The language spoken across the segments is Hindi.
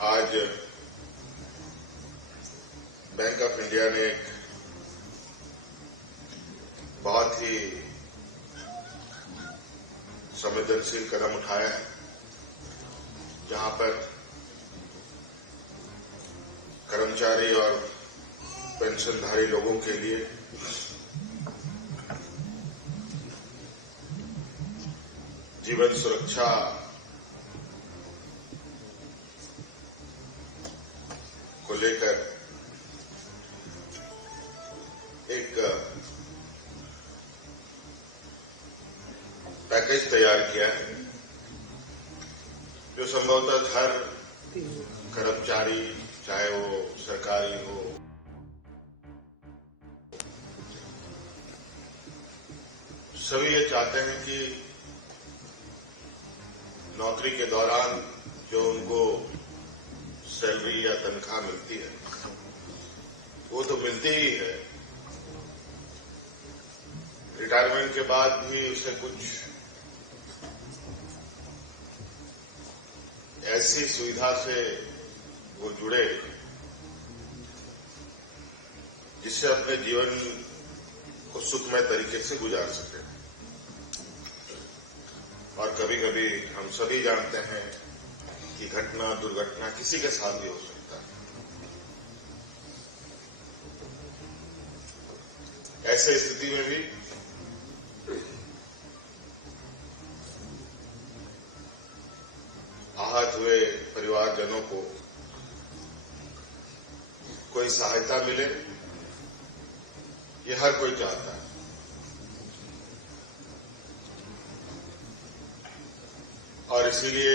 आज बैंक ऑफ इंडिया ने एक बहुत ही संवेदनशील कदम उठाया है, जहां पर कर्मचारी और पेंशनधारी लोगों के लिए जीवन सुरक्षा को लेकर एक पैकेज तैयार किया है, जो संभवतः हर कर्मचारी, चाहे वो सरकारी हो, सभी ये चाहते हैं कि नौकरी के दौरान जो उनको सैलरी या तनख्वाह मिलती है वो तो मिलती ही है, रिटायरमेंट के बाद भी उसे कुछ ऐसी सुविधा से वो जुड़े जिससे अपने जीवन को सुखमय तरीके से गुजार सके। और कभी कभी हम सभी जानते हैं कि घटना दुर्घटना किसी के साथ भी हो सकता है। ऐसे स्थिति में भी आहत हुए परिवारजनों को कोई सहायता मिले, ये हर कोई चाहता है। और इसीलिए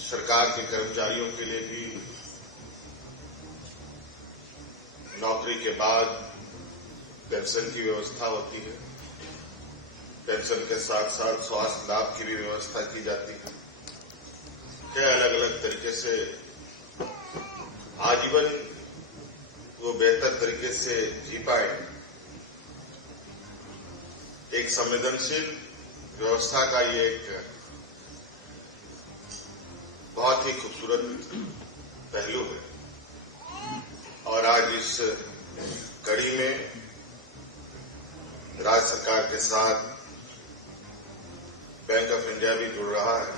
सरकार के कर्मचारियों के लिए भी नौकरी के बाद पेंशन की व्यवस्था होती है। पेंशन के साथ साथ स्वास्थ्य लाभ की भी व्यवस्था की जाती है। क्या अलग अलग तरीके से आजीवन वो बेहतर तरीके से जी पाए, एक संवेदनशील व्यवस्था का ये एक बहुत ही खूबसूरत पहलू है। और आज इस कड़ी में राज्य सरकार के साथ बैंक ऑफ इंडिया भी जुड़ रहा है।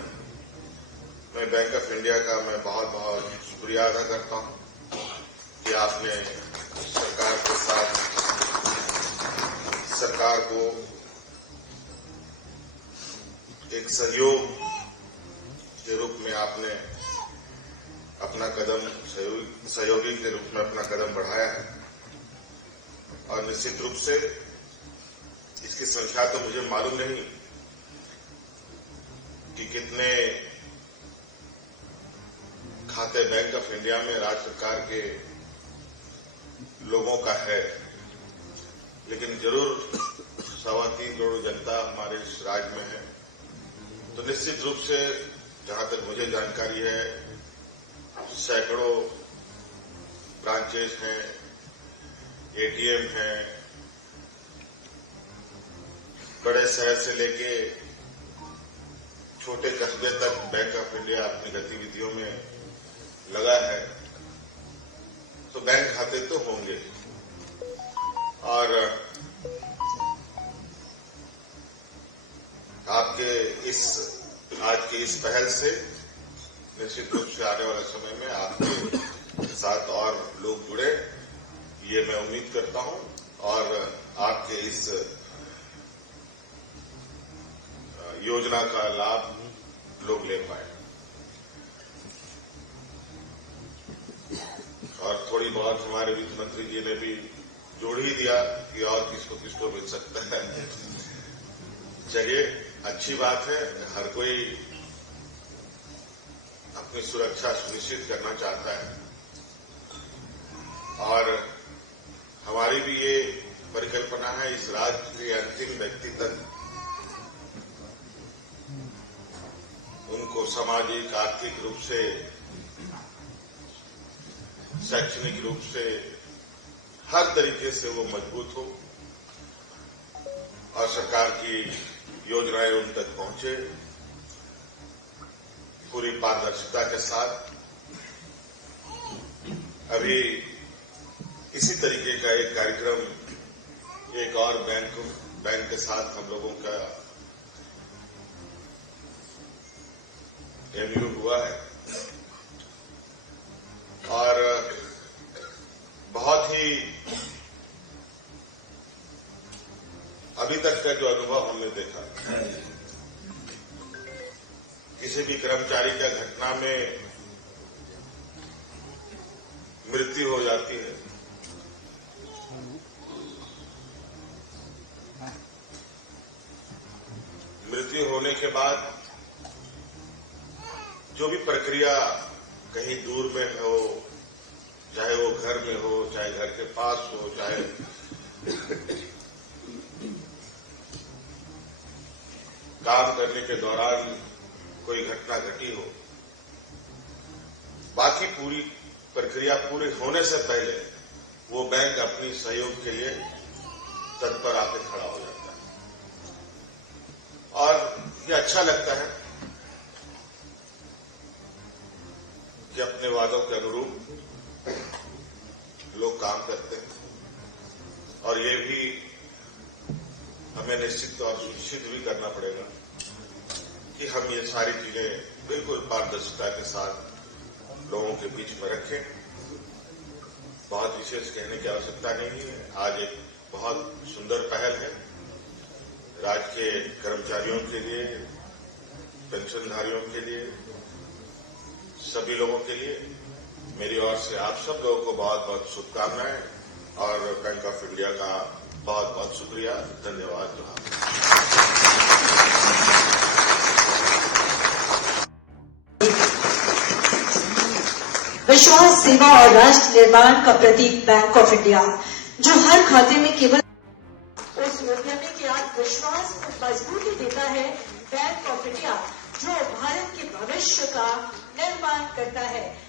मैं बैंक ऑफ इंडिया का बहुत बहुत शुक्रिया अदा करता हूं कि आपने सरकार के साथ सरकार को एक सहयोग के रूप में आपने अपना कदम सहयोगी के रूप में अपना कदम बढ़ाया है। और निश्चित रूप से इसकी संख्या तो मुझे मालूम नहीं कि कितने खाते बैंक ऑफ इंडिया में राज्य सरकार के लोगों का है, लेकिन जरूर 3.25 करोड़ जनता हमारे इस राज्य में है। तो निश्चित रूप से जहां तक मुझे जानकारी है, सैकड़ों ब्रांचेस हैं, एटीएम हैं, बड़े शहर से लेके छोटे कस्बे तक बैंक ऑफ इंडिया अपनी गतिविधियों में लगा है। तो बैंक खाते तो होंगे। और आपके आज की इस पहल से निश्चित रूप से आने वाले समय में आपके साथ और लोग जुड़े, ये मैं उम्मीद करता हूं। और आपके इस योजना का लाभ लोग ले पाए। और थोड़ी बहुत हमारे वित्त मंत्री जी ने भी जोड़ ही दिया कि और किसको मिल सकता है। चलिए, अच्छी बात है। हर कोई अपनी सुरक्षा सुनिश्चित करना चाहता है और हमारी भी ये परिकल्पना है इस राज्य के अंतिम व्यक्ति तक उनको सामाजिक, आर्थिक रूप से, शैक्षणिक रूप से, हर तरीके से वो मजबूत हो और सरकार की योजनाएं उन तक पहुंचे। पूरी पारदर्शिता के साथ अभी इसी तरीके का एक कार्यक्रम एक और बैंक के साथ हम लोगों का एमयू हुआ है और बहुत ही अभी तक का जो अनुभव हमने देखा, किसी भी कर्मचारी का घटना में मृत्यु हो जाती है, मृत्यु होने के बाद जो भी प्रक्रिया कहीं दूर में हो, चाहे वो घर में हो, चाहे घर के पास हो, चाहे काम करने के दौरान कोई घटना घटी हो, बाकी पूरी प्रक्रिया पूरी होने से पहले वो बैंक अपनी सहयोग के लिए तत्पर आकर खड़ा हो जाता है और ये अच्छा लगता है कि अपने वादों के अनुरूप लोग काम करते हैं और ये भी हमें निश्चित और सुनिश्चित भी करना पड़ेगा कि हम ये सारी चीजें बिल्कुल पारदर्शिता के साथ लोगों के बीच में रखें। बहुत विशेष कहने की आवश्यकता नहीं है। आज एक बहुत सुंदर पहल है राज्य के कर्मचारियों के लिए, पेंशनधारियों के लिए, सभी लोगों के लिए। मेरी ओर से आप सब लोगों को बहुत बहुत शुभकामनाएं और बैंक ऑफ इंडिया का बहुत बहुत शुक्रिया, धन्यवाद। विश्वास, सेवा और राष्ट्र निर्माण का प्रतीक बैंक ऑफ इंडिया, जो हर खाते में केवल उस उद्यमी के आत्मविश्वास को मजबूती देता है। बैंक ऑफ इंडिया जो भारत के भविष्य का निर्माण करता है।